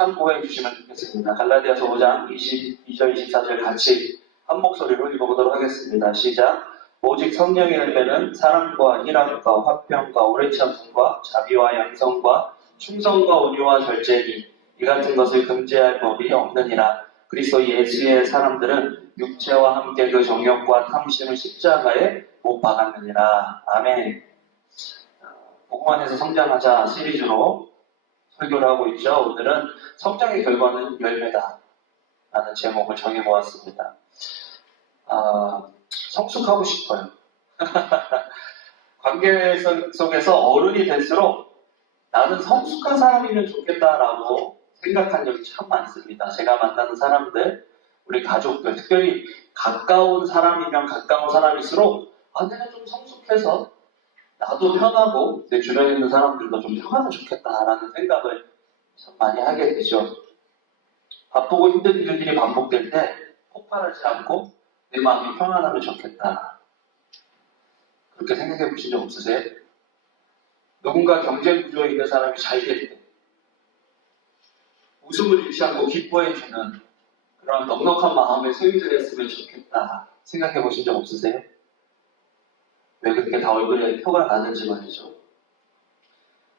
참고해 주시면 좋겠습니다. 갈라디아서 5장 22절 24절 같이 한 목소리로 읽어보도록 하겠습니다. 시작. 오직 성령의 열매는 사랑과 희락과 화평과 오래 참음과 자비와 양성과 충성과 온유와 절제니 이 같은 것을 금지할 법이 없느니라. 그리스도 예수의 사람들은 육체와 함께 그 정욕과 탐심을 십자가에 못 박았느니라. 아멘. 복음안에서 성장하자 시리즈로 설교를 하고 있죠. 오늘은 성장의 결과는 열매다 라는 제목을 정해보았습니다. 성숙하고 싶어요. 관계 속에서 어른이 될수록 나는 성숙한 사람이면 좋겠다라고 생각한 적이 참 많습니다. 제가 만나는 사람들, 우리 가족들, 특별히 가까운 사람이면 가까운 사람일수록 내가 좀 성숙해서 나도 편하고 내 주변에 있는 사람들도 좀 편하면 좋겠다라는 생각을 참 많이 하게 되죠. 바쁘고 힘든 일들이 반복될 때 폭발하지 않고 내 마음이 평안하면 좋겠다. 그렇게 생각해 보신 적 없으세요? 누군가 경쟁 구조에 있는 사람이 잘 될 때 웃음을 잃지 않고 기뻐해주는 그런 넉넉한 마음의 소유자가 있으면 좋겠다 생각해 보신 적 없으세요? 왜 그렇게 다 얼굴에 표가 나는지 말이죠.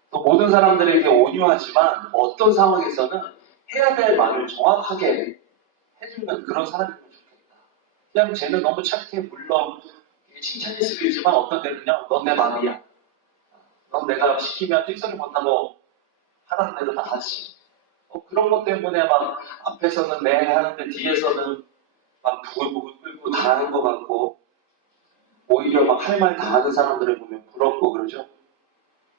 또 모든 사람들에게 온유하지만 어떤 상황에서는 해야 될 말을 정확하게 해주는 그런 사람이면 좋겠다. 그냥 쟤는 너무 착해. 물론 칭찬일 수도 있지만 어떤 때는요. 넌 내 마음이야. 넌 내가 시키면 틱소리 못하고 하라는 대로 다 하지. 그런 것 때문에 막 앞에서는 네 하는데 뒤에서는 막 부글부글 끓고 다 하는 것 같고 오히려 막 할 말 다 하는 사람들을 보면 부럽고 그러죠.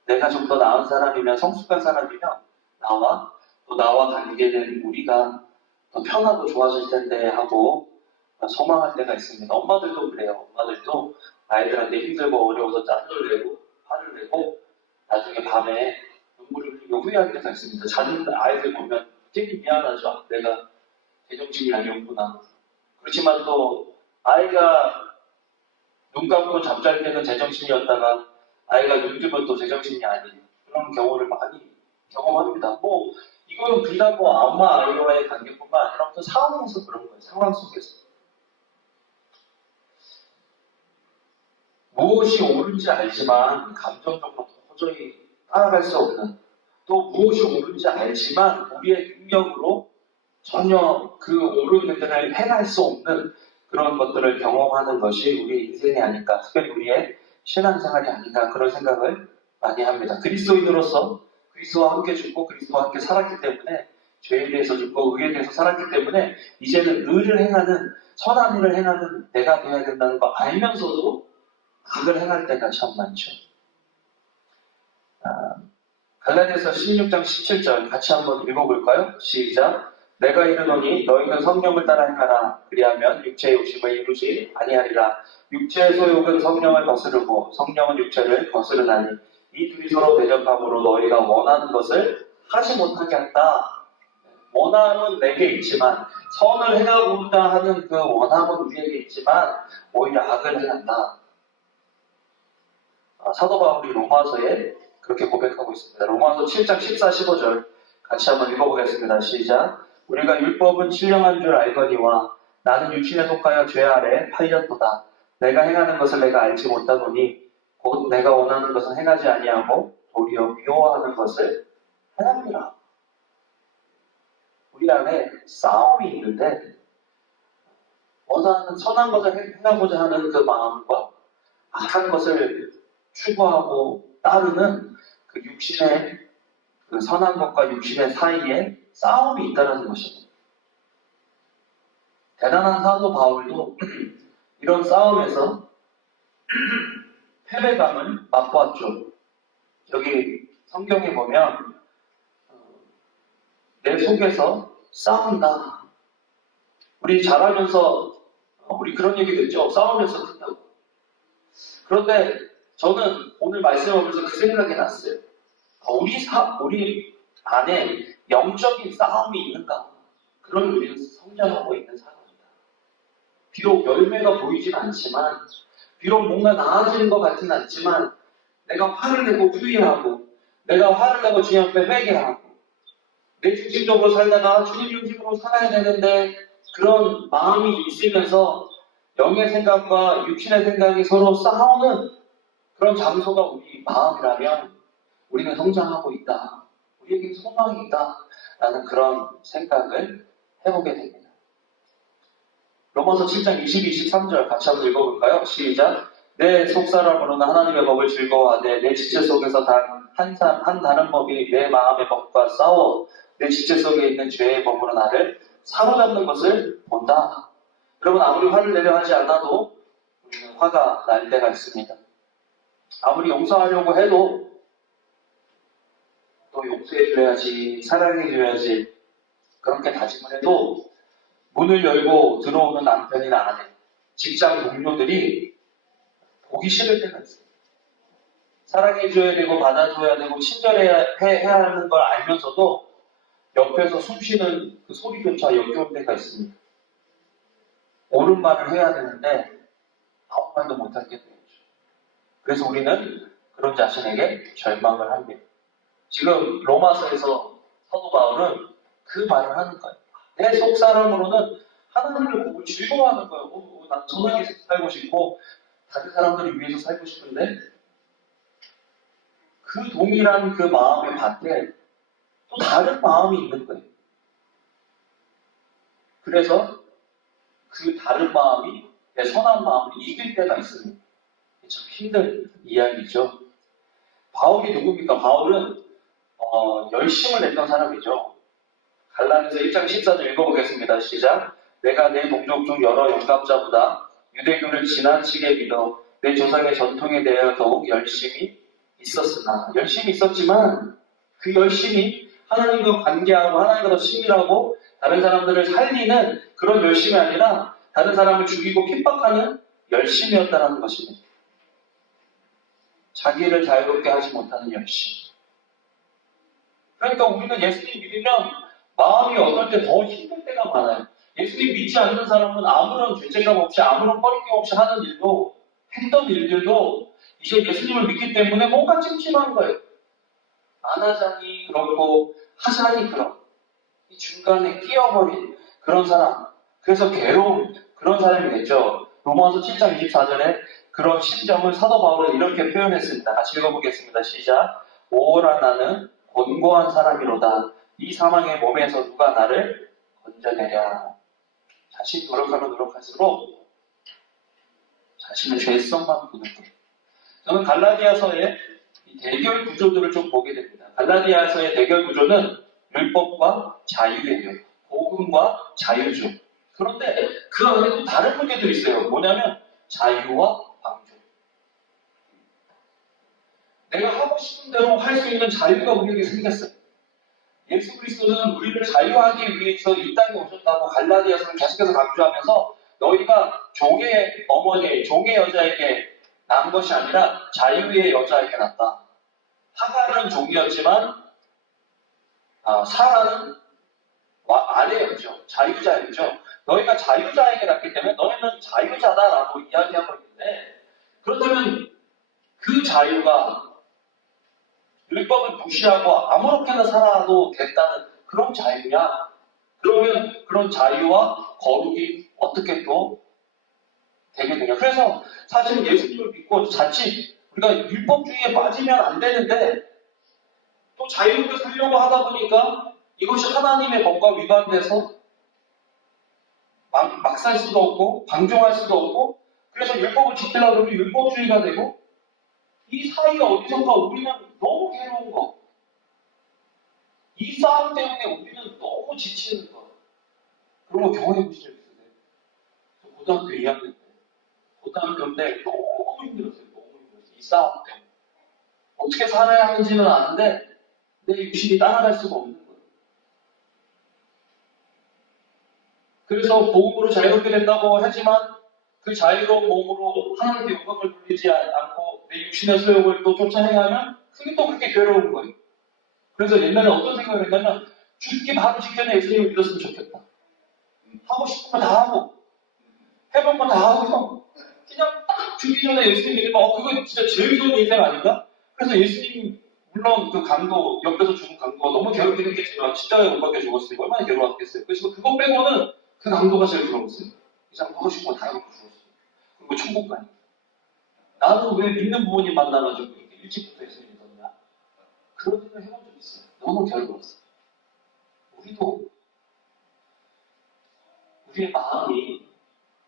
내가 좀 더 나은 사람이면 성숙한 사람이면 나와 관계된 우리가 더 편하고 좋아질 텐데 하고 소망할 때가 있습니다. 엄마들도 그래요. 엄마들도 아이들한테 힘들고 어려워서 짠을 내고 화를 내고 나중에 밤에 눈물을 흘리고 후회할 때가 있습니다. 자는 아이들 보면 되게 미안하죠. 내가 제정신이 아니었구나. 그렇지만 또 아이가 눈 감고 잠잘 때는 제정신이었다가 아이가 눈 뜨면 또 제정신이 아닌 그런 경우를 많이 경험합니다. 이거는 비단 엄마 아이와의 관계뿐만 아니라 어떤 상황에서 그런 거예요. 상황 속에서. 무엇이 옳은지 알지만 감정적으로 도저히 따라갈 수 없는 또 무엇이 옳은지 알지만 우리의 능력으로 전혀 그 옳은 일들을 행할 수 없는 그런 것들을 경험하는 것이 우리의 인생이 아닐까, 특별히 우리의 신앙생활이 아닌가 그런 생각을 많이 합니다. 그리스도인으로서 그리스도와 함께 죽고 그리스도와 함께 살았기 때문에 죄에 대해서 죽고 의에 대해서 살았기 때문에 이제는 의를 행하는 선한 일을 행하는 내가 되어야 된다는 거 알면서도 악을 행할 때가 참 많죠. 갈라디아서 16장 17절 같이 한번 읽어볼까요? 시작. 내가 이르노니 너희는 성령을 따라 행하라. 그리하면 육체의 욕심을 이루지 아니하리라. 육체의 소욕은 성령을 거스르고 성령은 육체를 거스르나니 이 둘이 서로 대적함으로 너희가 원하는 것을 하지 못하게 한다. 원함은 내게 있지만 선을 행하고자 하는 그 원함은 우리에게 있지만 오히려 악을 행한다. 사도 바울이 로마서에 그렇게 고백하고 있습니다. 로마서 7장 14, 15절 같이 한번 읽어보겠습니다. 시작. 우리가 율법은 신령한 줄 알거니와 나는 육신에 속하여 죄 아래 팔렸도다. 내가 행하는 것을 내가 알지 못하노니 곧 내가 원하는 것은 행하지 아니하고 도리어 미워하는 것을 행합니다. 우리 안에 싸움이 있는데 원하는 선한 것을 행하고자 하는 그 마음과 악한 것을 추구하고 따르는 그 육신의 그 선한 것과 육신의 사이에 싸움이 있다는 것입니다. 대단한 사도 바울도 이런 싸움에서 패배감을 맛보았죠. 여기 성경에 보면 내 속에서 싸운다. 우리 자라면서 우리 그런 얘기 듣죠. 싸우면서 큰다고. 그런데 저는 오늘 말씀하면서 그 생각이 났어요. 우리 안에 영적인 싸움이 있는가? 그런 우리는 성장하고 있는 사람이다. 비록 열매가 보이진 않지만, 비록 뭔가 나아지는 것 같지는 않지만, 내가 화를 내고 후회하고, 내가 화를 내고 주님 앞에 회개하고, 내 중심적으로 살다가 주님 중심으로 살아야 되는데 그런 마음이 있으면서 영의 생각과 육신의 생각이 서로 싸우는 그런 장소가 우리 마음이라면 우리는 성장하고 있다. 우리에게 소망이 있다. 라는 그런 생각을 해보게 됩니다. 로마서 7장 22, 23절 같이 한번 읽어볼까요? 시작. 내 속사람으로는 하나님의 법을 즐거워하되 내 지체 속에서 단 한 다른 법이 내 마음의 법과 싸워 내 지체 속에 있는 죄의 법으로 나를 사로잡는 것을 본다. 여러분 아무리 화를 내려 하지 않아도 우리는 화가 날 때가 있습니다. 아무리 용서하려고 해도 또 용서해줘야지, 사랑해줘야지 그렇게 다짐을 해도 문을 열고 들어오는 남편이나 아내, 직장 동료들이 보기 싫을 때가 있어요. 사랑해줘야 되고 받아줘야 되고 친절해야 하는 걸 알면서도 옆에서 숨쉬는 그 소리조차 역겨울 때가 있습니다. 옳은 말을 해야 되는데 아무 말도 못하게 되죠. 그래서 우리는 그런 자신에게 절망을 합니다. 지금 로마서에서 사도 바울은 그 말을 하는 거예요. 내 속사람으로는 하나님을 보고 즐거워하는 거예요. 난 선하게 살고 싶고 다른 사람들을 위해서 살고 싶은데 그 동일한 그 마음의 밭에 또 다른 마음이 있는 거예요. 그래서 그 다른 마음이 내 선한 마음을 이길 때가 있습니다. 참 힘든 이야기죠. 바울이 누굽니까? 바울은 열심을 냈던 사람이죠. 갈라디아서 1장 14절 읽어보겠습니다. 시작. 내가 내 동족 중 여러 영감자보다 유대교를 지나치게 믿어 내 조상의 전통에 대하여 더욱 열심히 있었지만 그 열심이 하나님과 관계하고 하나님과 더 친밀하고 다른 사람들을 살리는 그런 열심이 아니라 다른 사람을 죽이고 핍박하는 열심이었다는 것입니다. 자기를 자유롭게 하지 못하는 열심. 그러니까 우리는 예수님 믿으면 마음이 어떨 때 더 힘들 때가 많아요. 예수님 믿지 않는 사람은 아무런 죄책감 없이 아무런 꺼리낌 없이 하는 일도 했던 일들도 이제 예수님을 믿기 때문에 뭔가 찜찜한 거예요. 안 하자니 그렇고 하자니 그렇고 이 중간에 끼어버린 그런 사람, 그래서 괴로운 그런 사람이겠죠. 로마서 7장 24절에 그런 심정을 사도 바울은 이렇게 표현했습니다. 같이 읽어보겠습니다. 시작. 오호라 나는 곤고한 사람이로다. 이 사망의 몸에서 누가 나를 건져내랴. 자신이 노력하면 노력할수록 자신의 죄성만 보는 거예요. 저는 갈라디아서의 이 대결 구조들을 좀 보게 됩니다. 갈라디아서의 대결 구조는 율법과 자유예요. 복음과 자유죠. 그런데 그 안에 또 다른 문제들이 있어요. 뭐냐면 자유와 방조. 내가 하고 싶은 대로 할 수 있는 자유가 우리에게 생겼어요. 예수 그리스도는 우리를 자유하기 위해서 이 땅에 오셨다고 갈라디아서는 계속해서 강조하면서 너희가 종의 어머니, 종의 여자에게 난 것이 아니라 자유의 여자에게 났다. 하갈은 종이었지만 사라는 아내였죠. 자유자였죠. 너희가 자유자에게 났기 때문에 너희는 자유자다라고 이야기하고 있는데 그렇다면 그 자유가 율법을 무시하고 아무렇게나 살아도 된다는 그런 자유냐? 그러면 그런 자유와 거룩이 어떻게 또 되겠느냐? 그래서 사실 예수님을 믿고 자칫 우리가 율법주의에 빠지면 안 되는데 또 자유롭게 살려고 하다 보니까 이것이 하나님의 법과 위반돼서 막 살 수도 없고 방종할 수도 없고 그래서 율법을 지키려고 그러면 율법주의가 되고 이 사이 어디선가 우리는 너무 괴로운 거. 이 싸움 때문에 우리는 너무 지치는 거. 그런 거 경험해 보신 적 있으세요? 저 고등학교 2학년 때. 고등학교 때 너무 힘들었어요. 너무 힘들었어요. 이 싸움 때문에. 어떻게 살아야 하는지는 아는데 내 육신이 따라갈 수가 없는 거예요. 그래서 복음으로 자유롭게 된다고 하지만 그 자유로운 몸으로 하나님께 영광을 돌리지 않고 내 육신의 소욕을 또 쫓아내가면 그게 또 그렇게 괴로운 거예요. 그래서 옛날에 어떤 생각을 했냐면 죽기 바로 직전에 예수님을 믿었으면 좋겠다. 하고 싶은 거 다 하고 해볼 거 다 하고 그냥 딱 죽기 전에 예수님 믿으면 그거 진짜 제일 좋은 인생 아닌가? 그래서 예수님 물론 그 강도, 옆에서 죽은 강도가 너무 괴롭긴 했겠지만 십자가에 못 박혀 죽었으니까 얼마나 괴로웠겠어요. 그래서 그거 빼고는 그 강도가 제일 괴로웠어요. 이 사람 하고 싶은 거 다 해놓고 죽었어요. 그리고 천국 가니. 나는 왜 믿는 부모님 만나가지고 이렇게 일찍부터 예수님 믿었냐? 그런 생각 해본 적 있어요. 너무 괴로웠어요. 우리도 우리의 마음이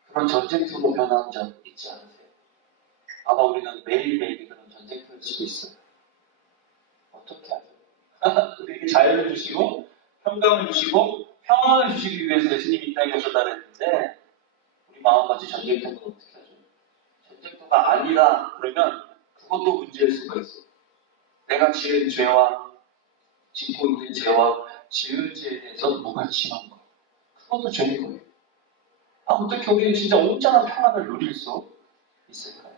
그런 전쟁터로 변한 적 있지 않으세요? 아마 우리는 매일매일 그런 전쟁터일 수도 있어요. 어떻게 하죠? 우리에게 자유를 주시고 평강을 주시고 평안을 주시기 위해서 예수님이 이 땅에 오셨다 그랬는데 우리 마음같이 전쟁터는 어떻게 하죠? 전쟁터가 아니라 그러면 그것도 문제일 수가 있어요. 내가 지은 죄와 짓고 있는 죄와 지은 죄에 대해서 무관심한 거. 그것도 죄인 거예요. 어떻게 우리는 진짜 온전한 평안을 누릴 수 있을까요?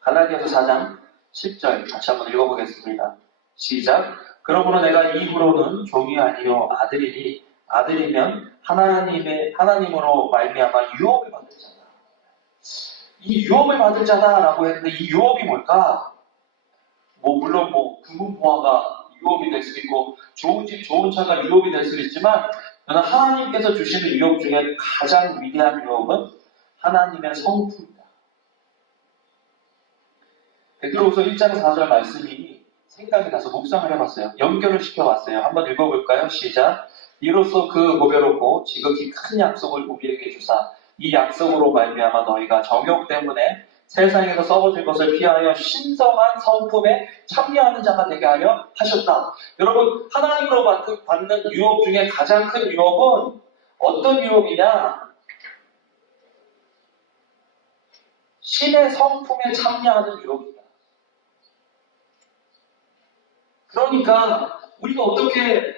갈라디아서 4장 10절 같이 한번 읽어보겠습니다. 시작. 그러므로 내가 이후로는 종이 아니요 아들이니 아들이면 하나님으로 말미암아 유업을 받을 자다. 이 유업을 받을 자다라고 했는데 이 유업이 뭘까? 물론 금은보화가 유업이 될 수 있고 좋은 집 좋은 차가 유업이 될 수 있지만 저는 하나님께서 주시는 유업 중에 가장 위대한 유업은 하나님의 성품입니다. 베드로후서 1장 4절 말씀이 생각이 나서 묵상을 해봤어요. 연결을 시켜봤어요. 한번 읽어볼까요? 시작. 이로써 그 보배롭고 지극히 큰 약속을 우리에게 주사 이 약속으로 말미암아 너희가 정욕 때문에 세상에서 썩어질 것을 피하여 신성한 성품에 참여하는 자가 되게 하려 하셨다. 여러분, 하나님으로 받는 유업 중에 가장 큰 유업은 어떤 유업이냐? 신의 성품에 참여하는 유업이다. 그러니까 우리가 어떻게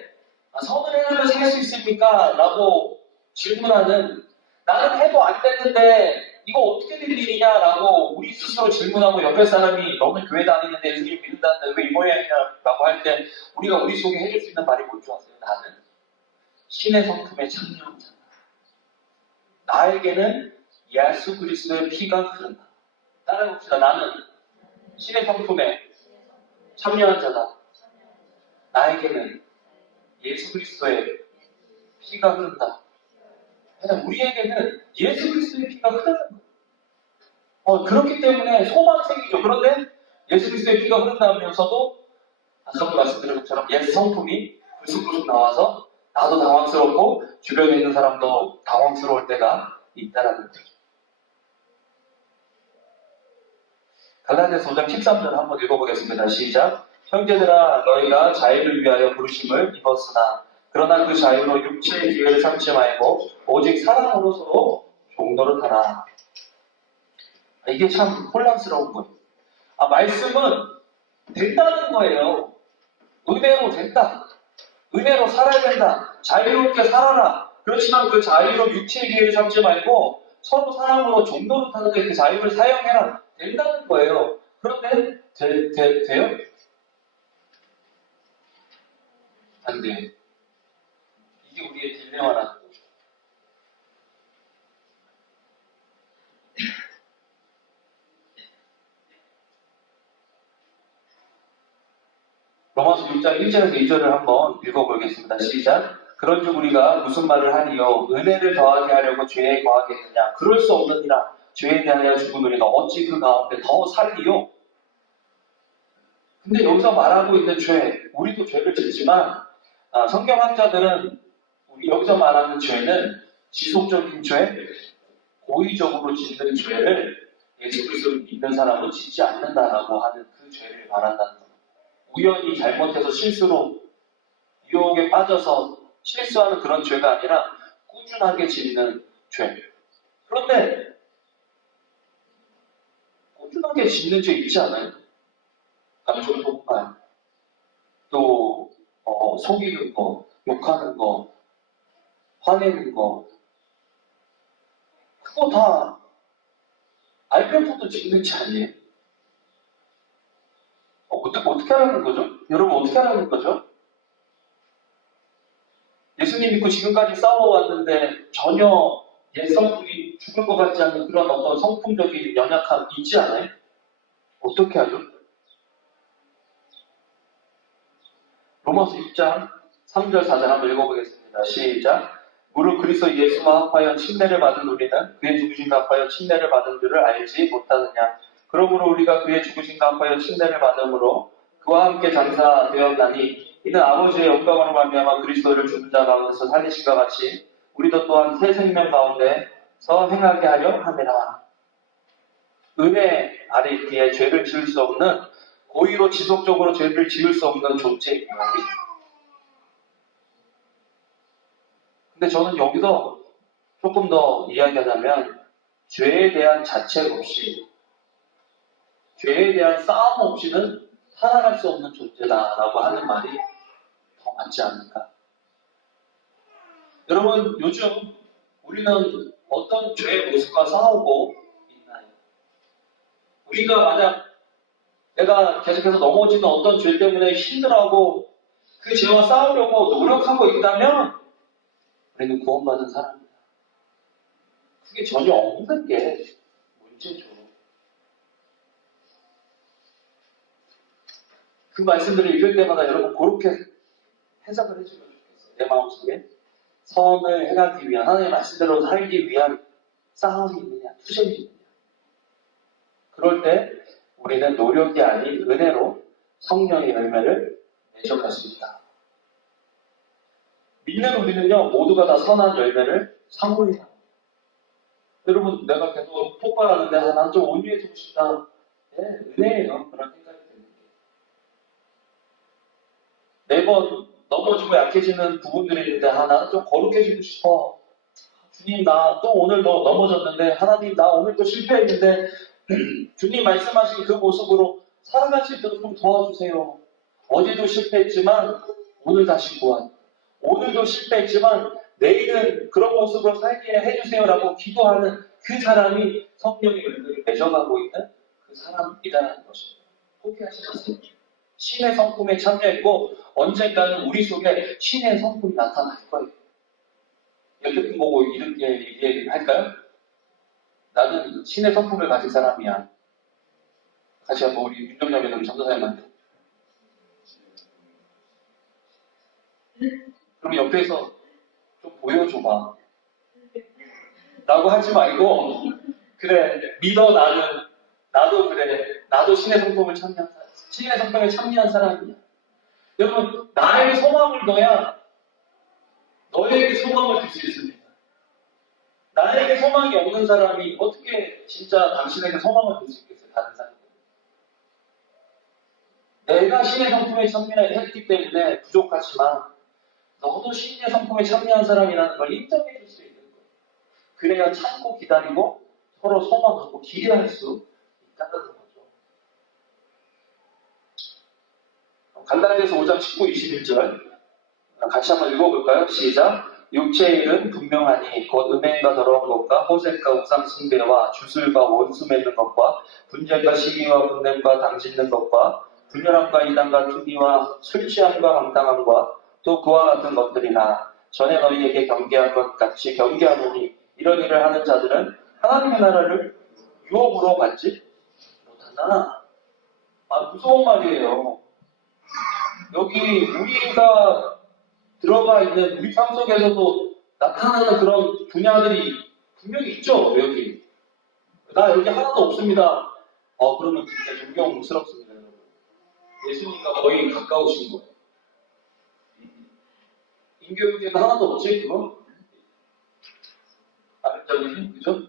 선을 행하며 살 수 있습니까? 라고 질문하는, 나는 해도 안 됐는데 이거 어떻게 된 일이냐? 라고 우리 스스로 질문하고 옆에 사람이 너는 교회 다니는데 예수님 믿는다는데 왜 이 모양이냐? 라고 할 때 우리가 우리 속에 해줄 수 있는 말이 뭔지 아세요? 나는 신의 성품에 참여한 자다. 나에게는 예수 그리스도의 피가 흐른다. 따라해봅시다. 나는 신의 성품에 참여한 자다. 나에게는 예수 그리스도의 피가 흐른다. 그냥 우리에게는 예수 그리스도의 피가 흐르는 거예요. 그렇기 때문에 소망이 생기죠. 그런데 예수 그리스도의 피가 흐른다면서도 아까 말씀드린 것처럼 옛 성품이 불쑥불쑥 나와서 나도 당황스럽고 주변에 있는 사람도 당황스러울 때가 있다라는 거죠. 갈라디아서 5장 13절 한번 읽어보겠습니다. 시작. 형제들아 너희가 자유를 위하여 부르심을 입었으나 그러나 그 자유로 육체의 기회를 삼지 말고 오직 사랑으로 서로 종노릇 하라. 이게 참 혼란스러운 거예요. 말씀은 된다는 거예요. 은혜로 된다. 은혜로 살아야 된다. 자유롭게 살아라. 그렇지만 그 자유로 육체의 기회를 삼지 말고 서로 사랑으로 종노릇 하는데 그 자유를 사용해라. 된다는 거예요. 그런데 돼요? 안 돼요. 이게 우리의 딜레마라는 거죠. 로마서 6장 1절에서 2절을 한번 읽어보겠습니다. 시작. 그런즉 우리가 무슨 말을 하리요? 은혜를 더하게 하려고 죄에 거하겠느냐? 그럴 수 없느니라. 죄에 대하여 죽은 우리가 어찌 그 가운데 더 살리요? 근데 여기서 말하고 있는 죄, 우리도 죄를 짓지만 성경학자들은 우리 여기서 말하는 죄는 지속적인 죄, 고의적으로 짓는 죄를 예수 그리스도를 믿는 사람은 짓지 않는다라고 하는 그 죄를 말한다는 거예요. 우연히 잘못해서 실수로 유혹에 빠져서 실수하는 그런 죄가 아니라 꾸준하게 짓는 죄. 그런데 꾸준하게 짓는 죄 있지 않아요? 감정 폭발, 또 속이는 거, 욕하는 거, 화내는 거, 그거 다 알면서도 짓는 죄 아니에요? 어떻게 하라는 거죠? 여러분 어떻게 하라는 거죠? 예수님 믿고 지금까지 싸워왔는데 전혀 옛 성품이 죽을 것 같지 않은 그런 어떤 성품적인 연약함 있지 않아요? 어떻게 하죠? 로마서 6장 3절 4절 한번 읽어보겠습니다. 시작. 무릇 그리스도 예수와 합하여 침례를 받은 우리는 그의 죽으심과 합하여 침례를 받은 줄을 알지 못하느냐. 그러므로 우리가 그의 죽으심과 합하여 침례를 받음으로 그와 함께 장사되었나니 이는 아버지의 영광으로 말미암아 그리스도를 죽은 자 가운데서 살리신과 같이 우리도 또한 새 생명 가운데서 행하게 하려 함이라. 은혜 아래 있기에 죄를 지을 수 없는, 고의로 지속적으로 죄를 지을 수 없는 존재입니다. 근데 저는 여기서 조금 더 이야기하자면 죄에 대한 자책 없이, 죄에 대한 싸움 없이는 살아갈 수 없는 존재다라고 하는 말이 더 맞지 않을까. 여러분, 요즘 우리는 어떤 죄의 모습과 싸우고 있나요? 우리가 만약 내가 계속해서 넘어지는 어떤 죄 때문에 힘들어하고 그 죄와 싸우려고 노력하고 있다면 우리는 구원받은 사람입니다. 그게 전혀 없는 게 문제죠. 그 말씀들을 읽을 때마다 여러분 그렇게 해석을 해주면 좋겠어요. 내 마음속에 선을 행하기 위한, 하나님의 말씀대로 살기 위한 싸움이 있느냐, 투쟁이 있느냐. 그럴 때 우리는 노력이 아닌 은혜로 성령의 열매를 맺어갈 수 있다. 믿는 우리는요, 모두가 다 선한 열매를 상고해요. 여러분, 내가 계속 폭발하는데, 난 좀 온유해지고 싶다. 네, 은혜예요. 그런 생각이 드는 게. 매번 넘어지고 약해지는 부분들이 있는데, 나는 좀 거룩해지고 싶어. 주님, 나 또 오늘도 넘어졌는데, 하나님, 나 오늘 또 실패했는데, 주님 말씀하신 그 모습으로 살아갈 수 있도록 좀 도와주세요. 어제도 실패했지만, 오늘 다시 구원. 오늘도 실패했지만 내일은 그런 모습으로 살게 해주세요라고 기도하는 그 사람이 성령의 열매를 맺어가고 있는 그 사람이라는 것입니다. 포기하지 마세요. 신의 성품에 참여했고 언젠가는 우리 속에 신의 성품이 나타날 거예요. 옆에 분 보고 이렇게 얘기할까요? 나는 신의 성품을 가진 사람이야. 같이 한번 우리 윤정녀님 전도사님한테. 그럼 옆에서 좀 보여줘봐. 라고 하지 말고, 그래, 믿어, 나도 그래. 나도 신의 성품을 참여한 사람. 신의 성품에 참여한 사람이야. 여러분, 나에게 소망을 넣어야 너에게 소망을 줄 수 있습니다. 나에게 소망이 없는 사람이 어떻게 진짜 당신에게 소망을 줄 수 있겠어요, 다른 사람이. 내가 신의 성품에 참여했기 때문에 부족하지만, 너도 신의 성품에 참여한 사람이라는 걸 인정해 줄 수 있는 거예요. 그래야 참고 기다리고 서로 소망하고 기대할 수 있다는 거죠. 갈라디아서 5장 19, 21절 같이 한번 읽어볼까요? 시작. 육체의 일은 분명하니 곧 음행과 더러운 것과 호색과 우상 숭배와 주술과 원수 맺는 것과 분쟁과 시기와 분냄과 당짓는 것과 분열함과 이단과 투기와 술 취함과 방탕함과 또 그와 같은 것들이나 전에 너희에게 경계한 것 같이 경계하노니 이런 일을 하는 자들은 하나님의 나라를 유업으로 받지 못한다. 무서운 말이에요. 여기 우리가 들어가 있는 우리 삶 속에서도 나타나는 그런 분야들이 분명히 있죠. 여기 나 여기 하나도 없습니다. 그러면 진짜 존경스럽습니다. 여러분. 예수님과 거의 가까우신 거예요. 인교육에는 하나도 없지, 그거? 아랫장님, 그죠?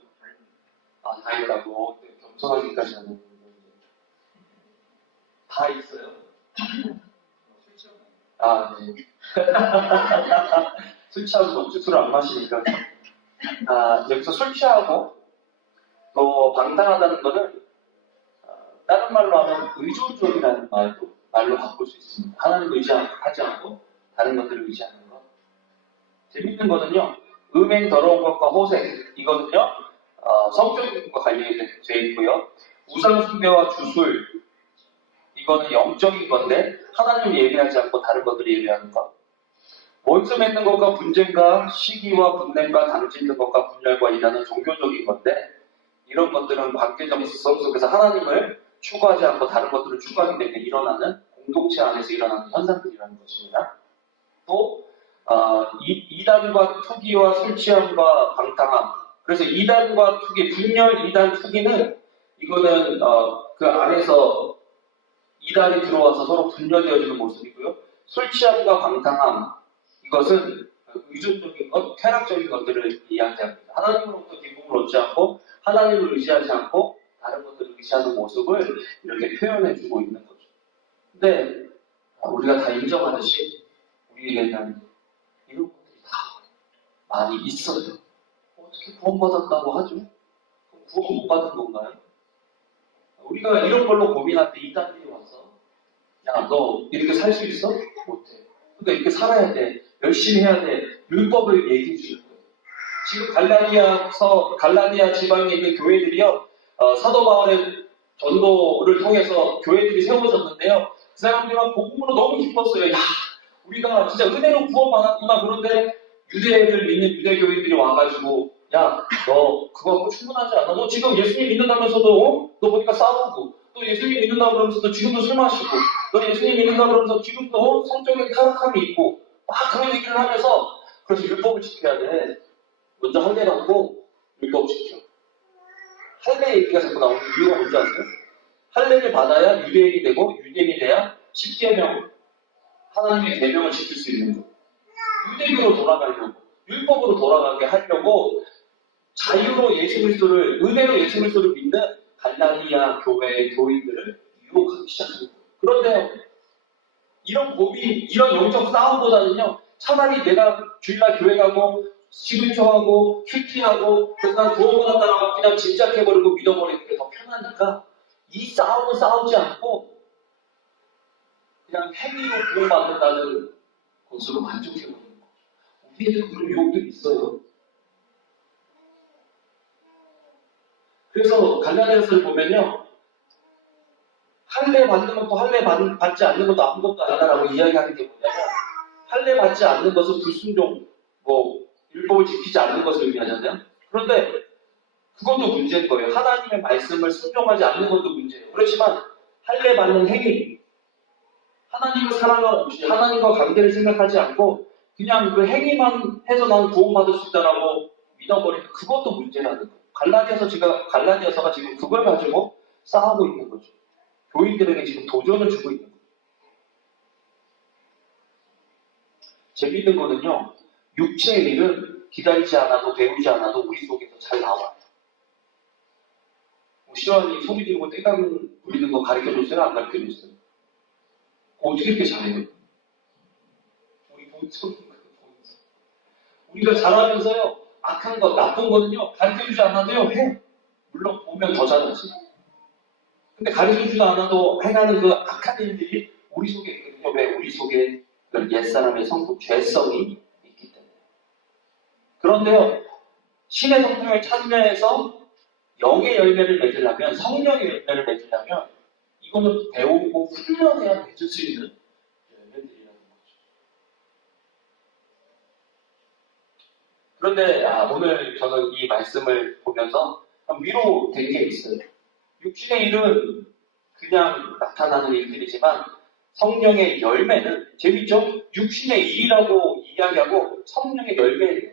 다행이라고. 겸손하기까지 하는. 다 있어요. 네. 술 취하고 없지, 술 안 마시니까. 여기서 술 취하고, 또 방탕하다는 거는, 다른 말로 하면 의존적이라는 말로 바꿀 수 있습니다. 하나님을 의지하지 않고, 다른 것들을 의지하는 것. 재밌는 거는요, 음행 더러운 것과 호색, 이거는요, 성적인 것과 관련이 되어 있고요. 우상 숭배와 주술, 이거는 영적인 건데, 하나님을 예배하지 않고 다른 것들을 예배하는 것. 원수 맺는 것과 분쟁과 시기와 분냄과 당짓는 것과 분열과 이라는 종교적인 건데, 이런 것들은 관계적 성 속에서 하나님을 추구하지 않고 다른 것들을 추구하기 때문에 일어나는 공동체 안에서 일어나는 현상들이라는 것입니다. 또 이단과 투기와 술 취함과 방탕함. 그래서 이단과 투기, 분열 이단 투기는 이거는 그 안에서 이단이 들어와서 서로 분열되어지는 모습이고요. 술 취함과 방탕함, 이것은 의존적인 것, 쾌락적인 것들을 이야기합니다. 하나님으로부터 기쁨을 얻지 않고 하나님을 의지하지 않고 다른 것들을 의지하는 모습을 이렇게 표현해주고 있는 거죠. 근데 우리가 다 인정하듯이 우리에게는 이런 것들이 다 많이 있어요. 어떻게 구원받았다고 하죠? 그럼 구원 못 받은 건가요? 우리가 이런 걸로 고민할 때 이단들이 와서 야, 너 이렇게 살 수 있어? 못해. 그러니까 이렇게 살아야 돼. 열심히 해야 돼. 율법을 얘기해 주는 거예요. 지금 갈라디아 지방에 있는 교회들이요, 사도 바울의 전도를 통해서 교회들이 세워졌는데요. 그 사람들은 복음으로 너무 기뻤어요. 야, 우리가 진짜 은혜로 구원받았구나. 그런데 유대를 믿는 유대교인들이 와가지고, 야, 너 그거 갖고 충분하지 않아? 너 지금 예수님 믿는다면서도, 너 보니까 싸우고, 또 예수님 믿는다 그러면서도 지금도 술 마시고, 너 예수님 믿는다 그러면서 지금도 성적인 타락함이 있고, 막 그런 얘기를 하면서, 그래서 율법을 지켜야 돼. 먼저 할례 받고 율법 지켜. 할례 얘기가 자꾸 나오는 이유가 뭔지 아세요? 할례를 받아야 유대인이 되고 유대인이 돼야 10계명, 하나님의 계명을 지킬 수 있는 거. 유대교로 돌아가려고, 율법으로 돌아가게 하려고 자유로 예수 그리스도를, 은혜로 예수 그리스도를 믿는 갈라디아 교회의 교인들을 유혹하기 시작하는 거예요. 그런데 이런 고민, 이런 영적 싸움보다는요, 차라리 내가 주일날 교회 가고 시금초하고 큐티하고 그래서 난 구원받았다라고 그냥 짐작해버리고 믿어버리는 게 더 편하니까 이 싸움을 싸우지 않고 그냥 행위로 구원받는다는 것으로 만족해버리는 거죠. 우리에도 그런 유혹들이 있어요. 그래서 갈라디아서를 보면요, 할례 받는 것도 할례 받지 않는 것도 아무것도 아니다라고 이야기하는 게 뭐냐면, 할례 받지 않는 것은 불순종, 율법을 지키지 않는 것을 의미하잖아요. 그런데 그것도 문제인 거예요. 하나님의 말씀을 순종하지 않는 것도 문제예요. 그렇지만 할례 받는 행위, 하나님을 사랑함 없이 하나님과 관계를 생각하지 않고 그냥 그 행위만 해서 난 구원받을 수 있다라고 믿어버리는 그것도 문제라는 거예요. 갈라디아서가 지금 그걸 가지고 싸우고 있는 거죠. 교인들에게 지금 도전을 주고 있는 거예요. 재미있는 거는요, 육체의 일은 기다리지 않아도 배우지 않아도 우리 속에서 잘 나와요. 시원이 소리 지르고 떼강 부리는 거 가르쳐줬어요? 안 가르쳐줬어요? 어떻게 이렇게 잘해요? 우리 본성, 우리가 잘하면서요, 악한 거, 나쁜 거는요, 가르쳐주지 않아도요, 해. 물론 보면 더 잘하지. 근데 가르쳐주지도 않아도 행하는 그 악한 일들이 우리 속에 있거든요. 왜? 우리 속에 그 옛사람의 성품, 죄성이 있기 때문에. 그런데요, 신의 성품을 찾으면서 영의 열매를 맺으려면, 성령의 열매를 맺으려면, 이거는 배우고 훈련해야 맺을 수 있는 열매들이라는 거죠. 그런데 오늘 저는 이 말씀을 보면서 위로된 게 있어요. 육신의 일은 그냥 나타나는 일들이지만 성령의 열매는 재밌죠? 육신의 일이라고 이야기하고 성령의 열매예요.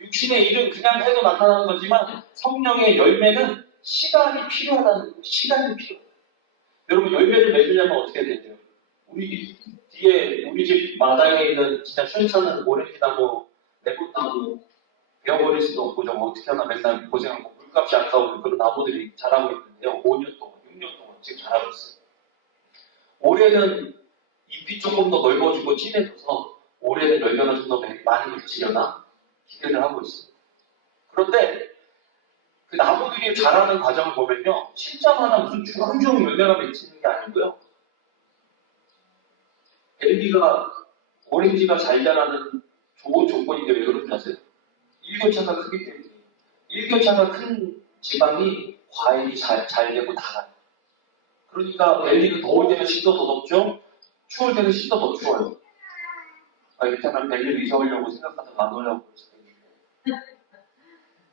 육신의 일은 그냥 해도 나타나는 거지만 성령의 열매는 시간이 필요하다는 거예요. 시간이 필요해요. 여러분 열매를 맺으려면 어떻게 해야 되죠? 우리 뒤에 우리 집 마당에 있는 진짜 순천한 오렌지나무, 레몬나무 베어버릴 수도 없고 좀 어떻게 하나 맨날 고생하고 물값이 아까운 그런 나무들이 자라고 있는데요. 5년 동안, 6년 동안 지금 자라고 있어요. 올해는 잎이 조금 더 넓어지고 진해져서 올해는 열매가 좀 더 많이 맺히려나 기대를 하고 있습니다. 그런데 그 나무들이 자라는 과정을 보면요. 신자마다 무슨 주렁주렁 열매가 맺히는 게 아니고요. 오렌지가 잘 자라는 좋은 조건인데 왜 그런지 아세요? 일교차가 크기 때문에. 일교차가 큰 지방이 과일이 잘 되고 달아요. 그러니까 벨리는 더울 때는 습도 더 높죠? 추울 때는 습도 더 추워요. 이렇게하면 벨리를 이사하려고 생각하다가 안 오려고 그랬을 텐데.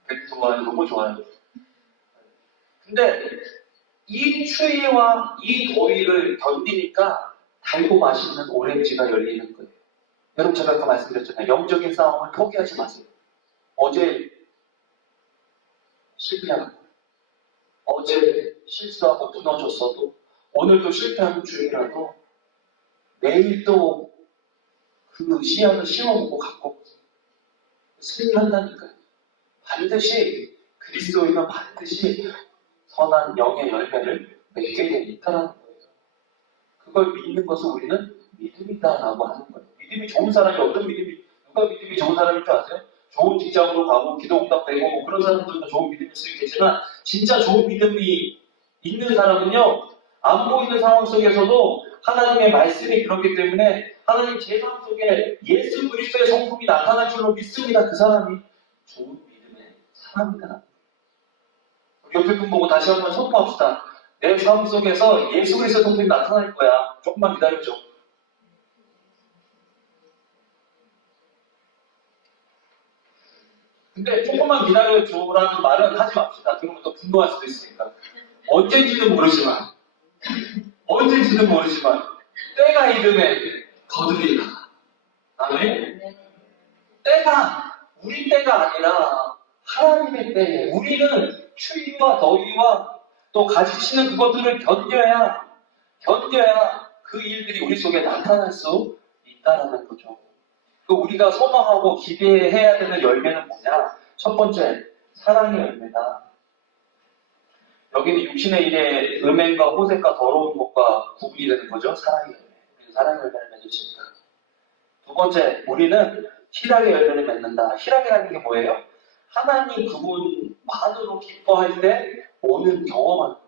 벨리 좋아요. 너무 좋아요. 근데 이 추위와 이 더위를 견디니까 달고 맛있는 오렌지가 열리는 거예요. 여러분, 제가 아까 말씀드렸잖아요. 영적인 싸움을 포기하지 마세요. 어제 실패하고, 어제 실수하고 무너졌어도, 오늘도 실패하는 중이라도, 내일 또 그 씨앗을 심어보고 갖고 승리한다니까요. 반드시 그리스도인은 반드시 선한 영의 열매를 맺게 돼 있다는 거예요. 그걸 믿는 것을 우리는 믿음이다라고 하는 거예요. 믿음이 좋은 사람이 어떤 믿음이, 누가 믿음이 좋은 사람인 줄 아세요? 좋은 직장으로 가고 기도응답되고 뭐 그런 사람들도 좋은 믿음일 수 있겠지만 진짜 좋은 믿음이 있는 사람은요, 안 보이는 상황 속에서도 하나님의 말씀이 그렇기 때문에 하나님 제 삶 속에 예수 그리스도의 성품이 나타날 줄로 믿습니다. 그 사람이 좋은 믿음의 사람이다. 우리 옆에 분 보고 다시 한번 선포합시다. 내 삶 속에서 예수 그리스도의 성품이 나타날 거야. 조금만 기다려줘. 근데 조금만 기다려줘라는 말은 하지 맙시다. 그러면 또 분노할 수도 있으니까. 언제인지는 모르지만 때가 이름에 거두리라. 아멘? 때가 우리 때가 아니라 하나님의 때에 우리는 추위와 더위와 또 가지치는 그것들을 견뎌야 그 일들이 우리 속에 나타날 수 있다라는 거죠. 그 우리가 소망하고 기대해야 되는 열매는 뭐냐? 첫 번째, 사랑의 열매다. 여기는 육신의 일에 음행과 호색과 더러운 것과 구분이 되는 거죠. 사랑의 열매. 우리는 사랑의 열매를 맺을 수 있다. 두 번째, 우리는 희락의 열매를 맺는다. 희락이라는 게 뭐예요? 하나님 그분만으로 기뻐할 때 오는 경험하는 거예요.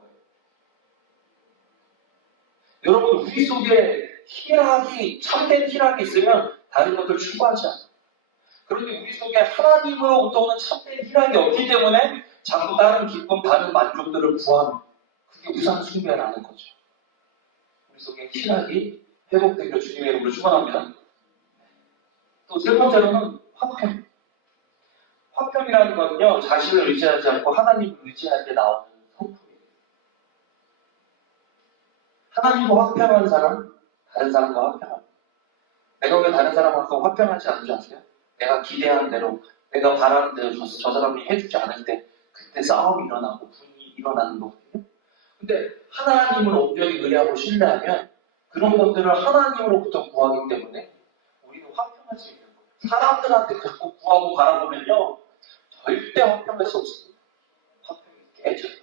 여러분, 우리 속에 참된 희락이 있으면 다른 것들 추구하지 않아요. 그런데 우리 속에 하나님으로부터 오는 참된 희락이 없기 때문에 자꾸 다른 기쁨, 다른 만족들을 구하는, 그게 우상 숭배라는 거죠. 우리 속에 희락이 회복되기를 주님의 이름으로 축원합니다. 또 세 번째로는 화평. 화평이라는 것은요, 자신을 의지하지 않고 하나님을 의지할 때 나오는 성품이에요. 하나님과 화평한 사람, 다른 사람과 화평합니다. 내가 왜 다른 사람하고 화평하지 않는 줄 아세요? 내가 기대하는 대로, 내가 바라는 대로 저 사람이 해주지 않을 때 그때 싸움이 일어나고 분이 일어나는 거거든요. 근데 하나님을 온전히 의뢰하고 신뢰하면 그런 것들을 하나님으로부터 구하기 때문에 우리는 화평할 수 있는 거예요. 사람들한테 자꾸 구하고 바라보면요, 절대 화평할 수 없습니다. 화평이 깨져요.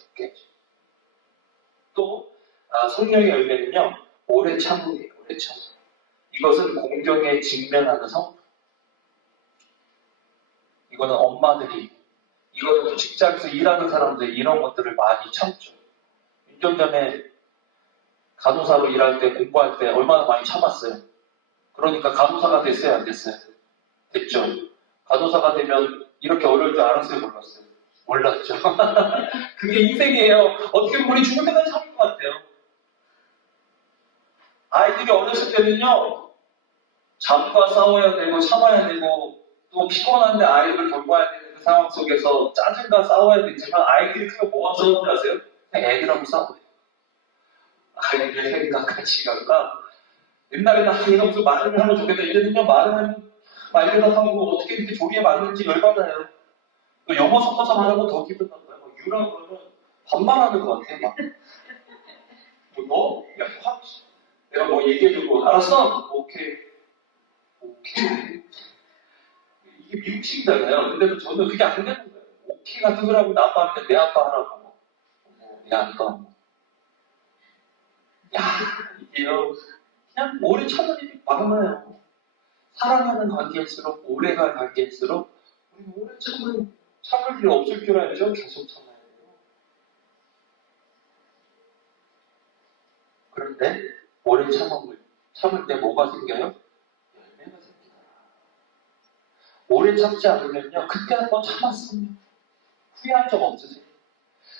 또 성령의 열매는요, 오래 참음이에요. 오래 참음. 이것은 공경에 직면하는 성품. 이거는 엄마들이, 이거는 또 직장에서 일하는 사람들이 이런 것들을 많이 참죠. 1년 전에 간호사로 일할 때, 공부할 때 얼마나 많이 참았어요. 그러니까 간호사가 됐어요, 안 됐어요? 됐죠. 간호사가 되면 이렇게 어려울 줄 알았어요, 몰랐어요? 몰랐죠. 그게 인생이에요. 어떻게 보면 우리 죽을 때까지 참을 것 같아요. 아이들이 어렸을 때는요, 잠과 싸워야 되고 참아야 되고 또 피곤한데 아이를 돌봐야 되는 그 상황 속에서 짜증과 싸워야 되지만 아이들이 크게 뭐가 싸우는지 아세요? 그냥 애들하고 싸워요. 아이들 생각과 지각과 옛날에는 얘가 무슨 말을 하면 좋겠다. 이제는요, 말을 하면 말대답하고 어떻게 이렇게 조리에 맞는지 열받아요. 또 영어 섞어서 말하면 더 기분 나빠요. 유라고 그러면 반말하는 것 같아요. 막. 뭐? 야, 확. 내가 뭐 얘기해주고 알았어? 오케이. 이게 미국식이잖아요. 근데도 저는 그게 안 되는 거예요. 오케이가 뜨더라고. 나 아빠한테 내 아빠 하라고. 내 아빠. 야, 이게요. 그냥 오래 참는 일이 많아요. 사랑하는 관계일수록, 오래갈 관계일수록, 우리 오래 참을 일이 없을 줄 알죠? 계속 참아야 돼요. 그런데, 오래 참을 때 뭐가 생겨요? 열매가 생겨요. 오래 참지 않으면요, 그때 한번 참았으면 후회한 적 없으세요?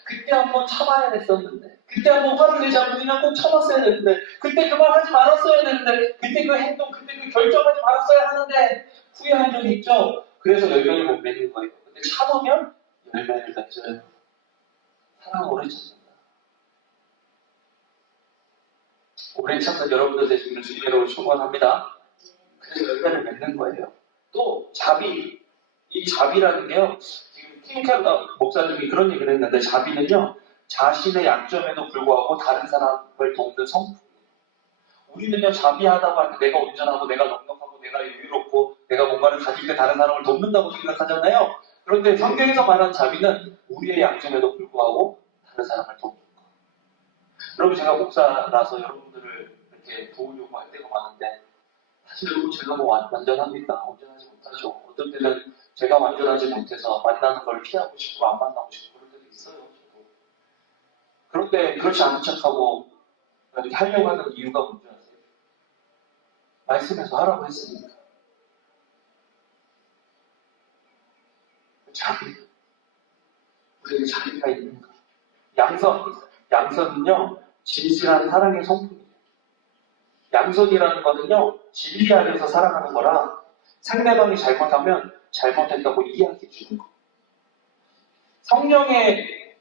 그때 한번 참아야 됐었는데, 그때 한번 화를 내지 않고 그냥 꼭 참았어야 되는데, 그때 그 말 하지 말았어야 되는데, 그때 그 행동, 그때 그 결정하지 말았어야 하는데, 후회한 적이 있죠? 그래서 열매를 못 맺는 거예요. 근데 참으면 열매를 맺어요. 사랑 오래 참는다. 오랜 참된 여러분들 되시기를 주님의 이름으로 축원합니다. 그래서 열매를 맺는 거예요. 또 자비, 이 자비라는 게요. 지금 팀켈러 목사님이 그런 얘기를 했는데 자비는요. 자신의 약점에도 불구하고 다른 사람을 돕는 성품. 우리는요 자비하다고 할 때 내가 온전하고 내가 넉넉하고 내가 여유롭고 내가 뭔가를 가질 때 다른 사람을 돕는다고 생각하잖아요. 그런데 성경에서 말하는 자비는 우리의 약점에도 불구하고 다른 사람을 돕는 거. 여러분 제가 목사라서 여러분들을 이렇게 도우려고 할 때가 많은데 사실 여러분 제가 뭐 완전합니까? 온전하지 못하죠. 어떤 때는 제가 완전하지 못해서 만나는 걸 피하고 싶고 안 만나고 싶고 그럴 때도 있어요. 저도. 그런데 그렇지 않은 척하고 이렇게 하려고 하는 이유가 뭔지 아세요? 말씀에서 하라고 했으니까. 자비. 우리에게 자비가 있는가? 양선은요, 진실한 사랑의 성품이에요. 양선이라는 거는요, 진리 안에서 사랑하는 거라 상대방이 잘못하면 잘못했다고 이해해 주는 거. 성령의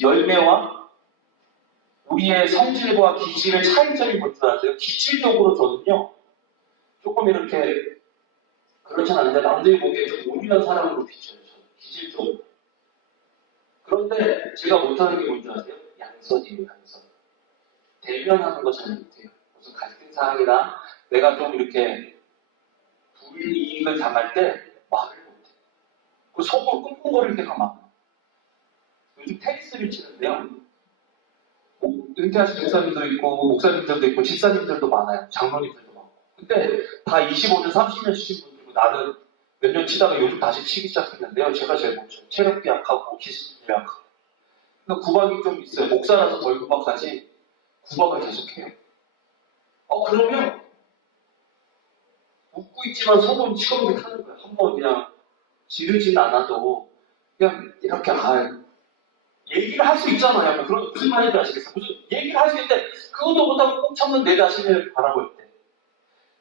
열매와 우리의 성질과 기질의 차이점이 뭔지 아세요? 기질적으로 저는요, 조금 이렇게 그렇진 않은데 남들이 보기에 좀 온유한 사람으로 비춰요. 저는 기질적으로. 그런데 제가 못하는 게 뭔지 아세요? 양선이에요. 양선. 대면하는 거 잘 못해요. 무슨 갈등 사항이나 내가 좀 이렇게 불이익을 당할 때 말을 못해. 그 속을 끙끙거릴 때가 많아요. 요즘 테니스를 치는데요. 은퇴하신 목사님도 있고 목사님들도 있고 집사님들도 많아요. 장로님들도 많고. 근데 다 25년, 30년 치신 분들이고 나는 몇 년 치다가 요즘 다시 치기 시작했는데요. 제가 제일 못 쳐요. 체력도 약하고 기술도 약하고. 그러니까 구박이 좀 있어요. 목사라서 덜 구박하지 구박을 계속해요. 그러면 웃고 있지만 속은 치고는 타는 거예요. 한번 그냥 지르진 않아도 그냥 이렇게 얘기를 할 수 있잖아요. 뭐 그런 무슨 말인지 아시겠어요? 무슨 얘기를 할 수 있는데 그것도 못하고 꼭 참는 내 자신을 바라볼 때.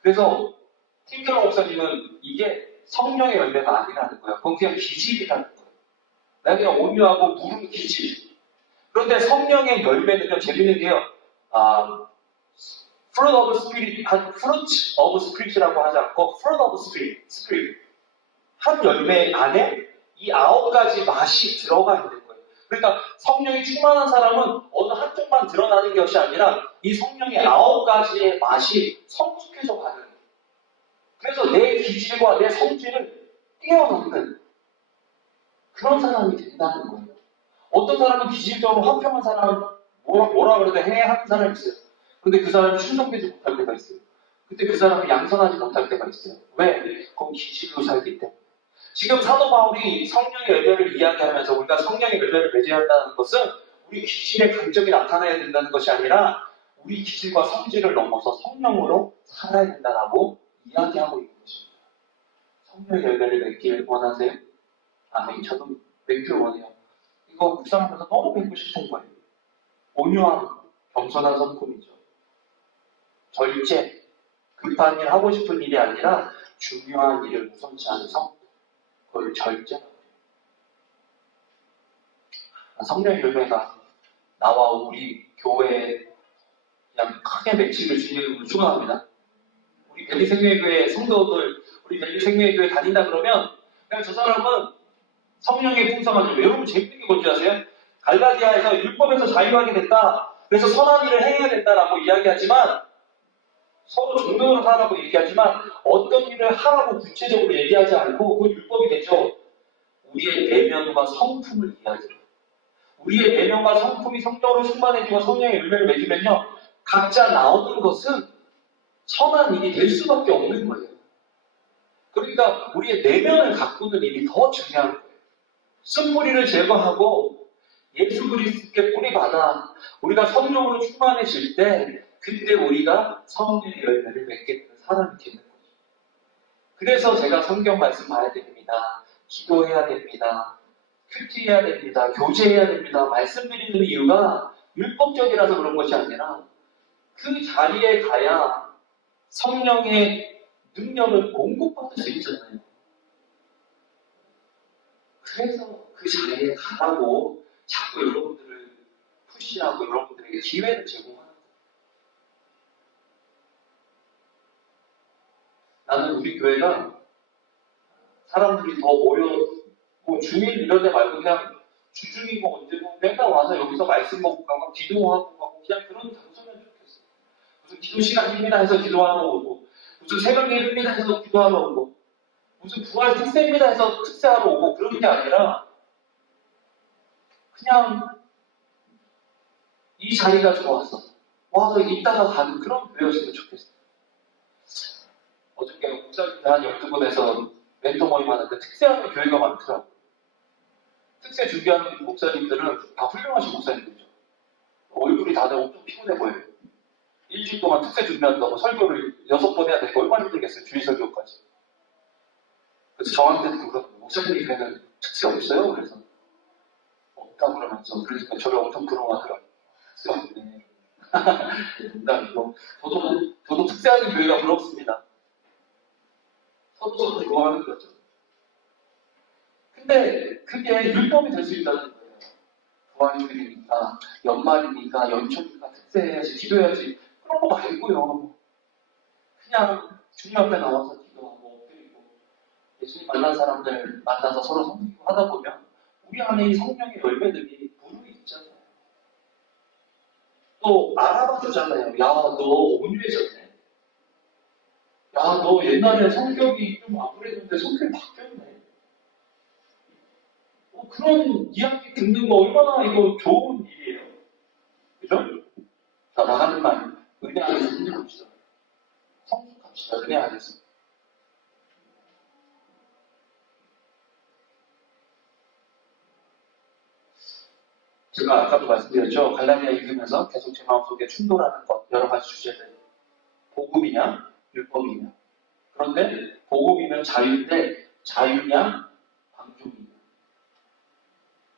그래서 팀켈러 목사님은 이게 성령의 열매가 아니라는 거예요. 그건 그냥 기질이라는 거예요. 내가 그냥 온유하고 무른 기질. 그런데 성령의 열매는요, 재밌는 게요. fruit of spirit이라고 하지 않고 fruit of spirit. 한 열매 안에 이 9가지 맛이 들어가 있는 거예요. 그러니까 성령이 충만한 사람은 어느 한쪽만 드러나는 것이 아니라 이 성령의 9가지의 맛이 성숙해져 가는 거예요. 그래서 내 기질과 내 성질을 뛰어넘는 그런 사람이 된다는 거예요. 어떤 사람은 기질적으로 화평한 사람은 뭐라 그래도 해하는 사람이 있어요. 근데 그 사람이 충성되지 못할 때가 있어요. 그때 그 사람은 양선하지 못할 때가 있어요. 왜? 거기 기질로 살기 때문에. 지금 사도 바울이 성령의 열매를 이야기하면서 우리가 성령의 열매를 맺어야 한다는 것은 우리 기질의 강점이 나타나야 된다는 것이 아니라 우리 기질과 성질을 넘어서 성령으로 살아야 된다고 이야기하고 있는 것입니다. 성령의 열매를 맺길 원하세요? 아멘. 저도 맺길 원해요. 이거 묵상하면서 너무 맺고 싶은 거예요. 온유함, 겸손한 성품이죠. 절제, 급한 일 하고 싶은 일이 아니라 중요한 일을 우선치 않은 성품. 그걸 절제라고 해요. 성령의 열매가 나와 우리 교회에 그냥 크게 맺히길 주님을 축원합니다. 우리 벨리생명교회 성도들, 우리 벨리생명교회 다닌다 그러면 그냥 저 사람은 성령의 풍성하죠. 여러분 재밌는 게 뭔지 아세요? 갈라디아에서 율법에서 자유하게 됐다. 그래서 선한 일을 행해야 된다라고 이야기하지만 서로 종교로 하라고 얘기하지만 어떤 일을 하라고 구체적으로 얘기하지 않고 그 율법이 되죠. 우리의 내면과 성품을 이야기해요. 우리의 내면과 성품이 성령으로 충만해지고 성령의 열매를 맺으면요. 각자 나오는 것은 선한 일이 될 수밖에 없는 거예요. 그러니까 우리의 내면을 가꾸는 일이 더 중요한 거예요. 쓴뿌리를 제거하고 예수 그리스도께 뿌리받아 우리가 성령으로 충만해질 때 그때 우리가 성령의 열매를 맺게 되는 사람이 되는 거죠. 그래서 제가 성경 말씀 봐야 됩니다. 기도해야 됩니다. 큐티해야 됩니다. 교제해야 됩니다. 말씀드리는 이유가 율법적이라서 그런 것이 아니라 그 자리에 가야 성령의 능력을 공급받을 수 있잖아요. 그래서 그 자리에 가라고 자꾸 여러분들을 푸시하고 여러분들에게 기회를 제공하는 거예요. 나는 우리 교회가 사람들이 더 모여, 뭐 주일 이런 데 말고 그냥 주중이고 언제고 맨날 와서 여기서 말씀 먹고 가고 기도하고 가고 그냥 그런 장소면 좋겠어. 무슨 기도 시간입니다 해서 기도하러 오고, 무슨 새벽 예배입니다 해서 기도하러 오고, 무슨 부활 특세입니다 해서 특세하러 오고 그런 게 아니라 그냥 이 자리가 좋아서 와서 있다가 가는 그런 교회였으면 좋겠어요. 어저께 목사님들 한 12분에서 멘토 모임 하는데 특세하는 교회가 많더라고요. 특세 준비하는 목사님들은 다 훌륭하신 목사님들이죠. 얼굴이 다들 엄청 피곤해 보여요. 일주일 동안 특세 준비한다고 설교를 6번 해야 되니까 얼마나 힘들겠어요. 주일 설교까지. 그래서 저한테도 그렇고 목사님이 교회는 특세 없어요? 그래서 없다 그러면서 그러니까 저를 엄청 부러워하더라고요. 특세 없네. 농담이고 저도 특세하는 교회가 부럽습니다. 서로 좋아하는 거죠. 근데 그게 율법이 될 수 있다는 거예요. 부활주일이니까, 연말이니까, 연초니까 특세해야지, 기도해야지. 그런 거 말고요. 그냥 주님 앞에 나와서 기도하고 엎드리고 예수님 만난 사람들 만나서 서로 섬기고 하다 보면 우리 안에 이 성령의 열매들이 무르익 있잖아요. 또 알아봐 주잖아요. 야, 너 온유해졌네. 야, 너 옛날에 성격이 좀 안 그랬는데 성격이 바뀌었네. 그런 이야기 듣는 거 얼마나 이거 좋은 일이에요. 그죠? 자, 나 하는 말, 은혜 안에서 힘들합시다. 성숙합시다, 은혜 안에서. 제가 아까도 말씀드렸죠. 갈라디아 읽으면서 계속 제 마음속에 충돌하는 것, 여러 가지 주제들. 복음이냐, 율법이냐. 그런데 복음이면 자유인데 자유냐, 방종이냐.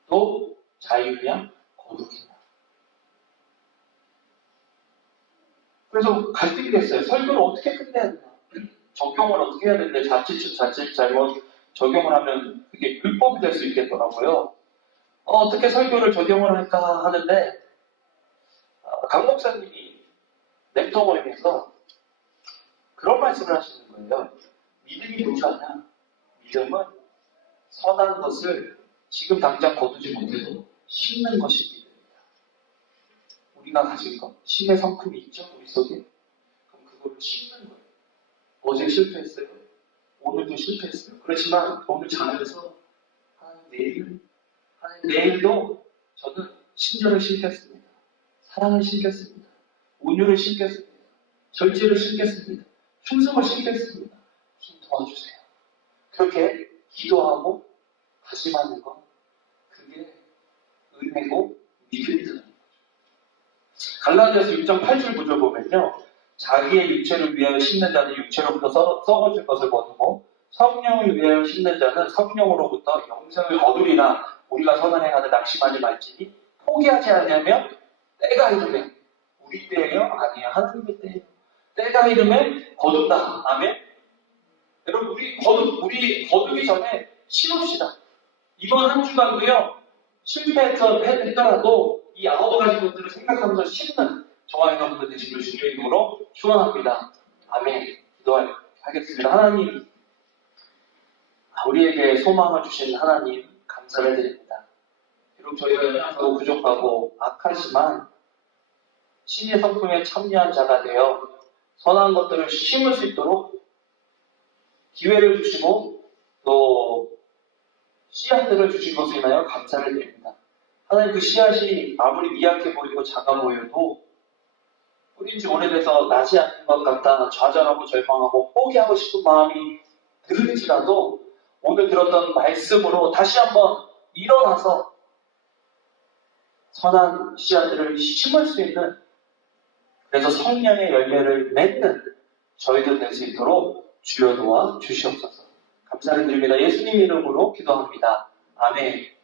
또 자유냐, 거룩이냐. 그래서 갈등이 됐어요. 설교를 어떻게 끝내야 되나. 적용을 어떻게 해야 되는데 자칫 잘못 적용을 하면 그게 율법이 될 수 있겠더라고요. 어떻게 설교를 적용을 할까 하는데 강 목사님이 멘토 모임에서 그런 말씀을 하시는 거예요. 믿음이 뭔지 아냐? 믿음은 선한 것을 지금 당장 거두지 못해도 심는 것이 믿음이다. 우리가 가진 것, 심의 성품이 있죠? 우리 속에? 그럼 그거를 심는 거예요. 어제 실패했어요. 오늘도 실패했어요. 그렇지만 오늘 자면서 내일도 저는 친절을 심겠습니다. 사랑을 심겠습니다. 온유를 심겠습니다. 절제를 심겠습니다. 충성을 심겠습니다. 좀 도와주세요. 그렇게 기도하고 다짐하는 것, 그게 은혜고 믿음이라는 거죠. 갈라디아서 6장 8절 구절 보면요. 자기의 육체를 위하여 심는 자는 육체로부터 썩어질 것을 거두고 성령을 위하여 심는 자는 성령으로부터 영생을 거두리라. 우리가 선한 행하는 낙심하지 말지니 포기하지 않으면 때가 이르면 우리 때예요? 아니에요. 하나님의 때예요. 때가 이르면 거둔다. 아멘. 여러분 우리 거두기 전에 심읍시다. 이번 한 주간도요. 실패했더라도 이 9가지 것들을 생각하면서 심는 저와 여러분들 되시길 주님의 이름으로 축원합니다. 아멘. 기도하겠습니다. 하나님, 우리에게 소망을 주신 하나님 감사를 드립니다. 비록 저희가 약하고 부족하고 악하지만 신의 성품에 참여한 자가 되어 선한 것들을 심을 수 있도록 기회를 주시고 또 씨앗들을 주신 것을 인하여 감사를 드립니다. 하나님 그 씨앗이 아무리 미약해 보이고 작아 보여도 뿌린 지 오래돼서 나지 않는 것 같다 좌절하고 절망하고 포기하고 싶은 마음이 들을지라도 오늘 들었던 말씀으로 다시 한번 일어나서 선한 씨앗들을 심을 수 있는 그래서 성령의 열매를 맺는 저희들 될 수 있도록 주여 도와 주시옵소서. 감사를 드립니다. 예수님 이름으로 기도합니다. 아멘.